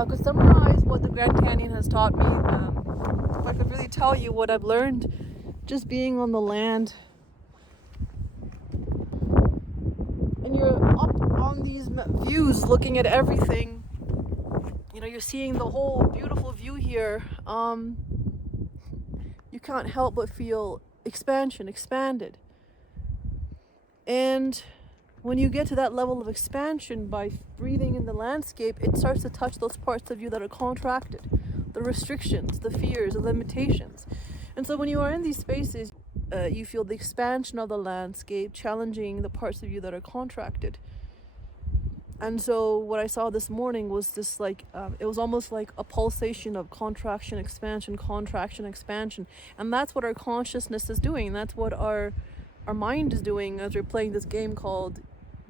I could summarize what the Grand Canyon has taught me, if I could really tell you what I've learned just being on the land, and you're up on these views looking at everything, you know, you're seeing the whole beautiful view here, you can't help but feel expanded. And when you get to that level of expansion by breathing in the landscape, it starts to touch those parts of you that are contracted, the restrictions, the fears, the limitations. And so when you are in these spaces, you feel the expansion of the landscape challenging the parts of you that are contracted. And so what I saw this morning was this, like, it was almost like a pulsation of contraction, expansion, and that's what our consciousness is doing. That's what our mind is doing as we're playing this game called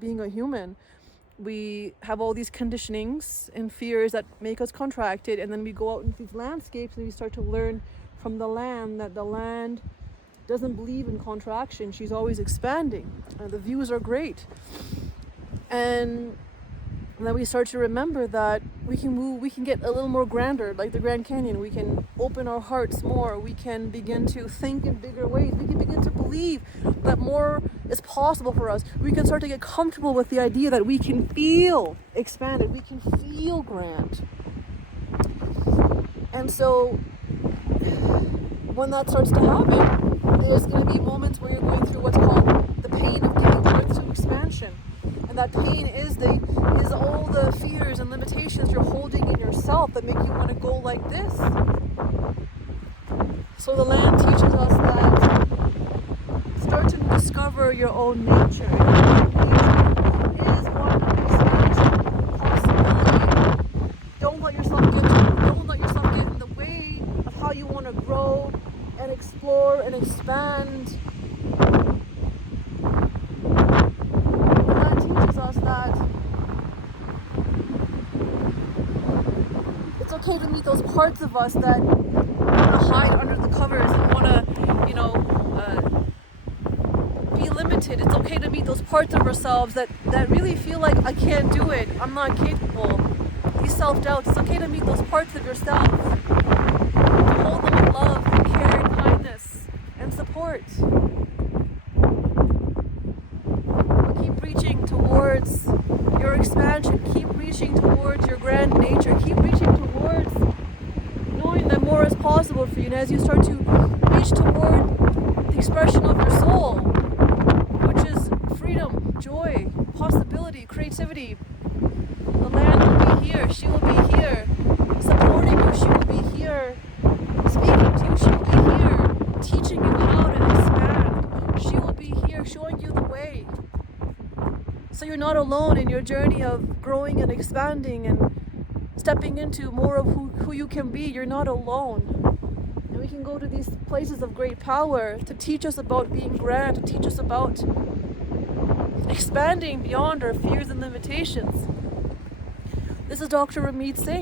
being a human. We have all these conditionings and fears that make us contracted, and then we go out into these landscapes and we start to learn from the land that the land doesn't believe in contraction. She's always expanding. The views are great. And then we start to remember that we can move, we can get a little more grander, like the Grand Canyon. We can open our hearts more. We can begin to think in bigger ways. We can begin to believe that more is possible for us. We can start to get comfortable with the idea that we can feel expanded. We can feel grand. And so when that starts to happen, there's going to be moments where you're going through what's called the pain of giving birth to expansion. And that pain is all the fears and limitations you're holding in yourself that make you want to go like this. So the land teaches us that start to discover your own nature. Nature is one expansion possibility. Don't let yourself get in the way of how you want to grow and explore and expand. That it's okay to meet those parts of us that want to hide under the covers and want to, be limited. It's okay to meet those parts of ourselves that really feel like, I can't do it, I'm not capable. These self-doubts, it's okay to meet those parts of yourself. To hold them with love and care and kindness and support. Keep reaching towards your expansion. Keep reaching towards your grand nature. Keep reaching towards knowing that more is possible for you. And as you start to reach toward the expression of your soul, which is freedom, joy, possibility, creativity, the land will be here. She will be here. Supporting you, she will be here. Speaking to you, she will be here. Teaching you how to expand. She will be here, showing you the way. So you're not alone in your journey of growing and expanding and stepping into more of who you can be. You're not alone. And we can go to these places of great power to teach us about being grand, to teach us about expanding beyond our fears and limitations. This is Dr. Rameet Singh.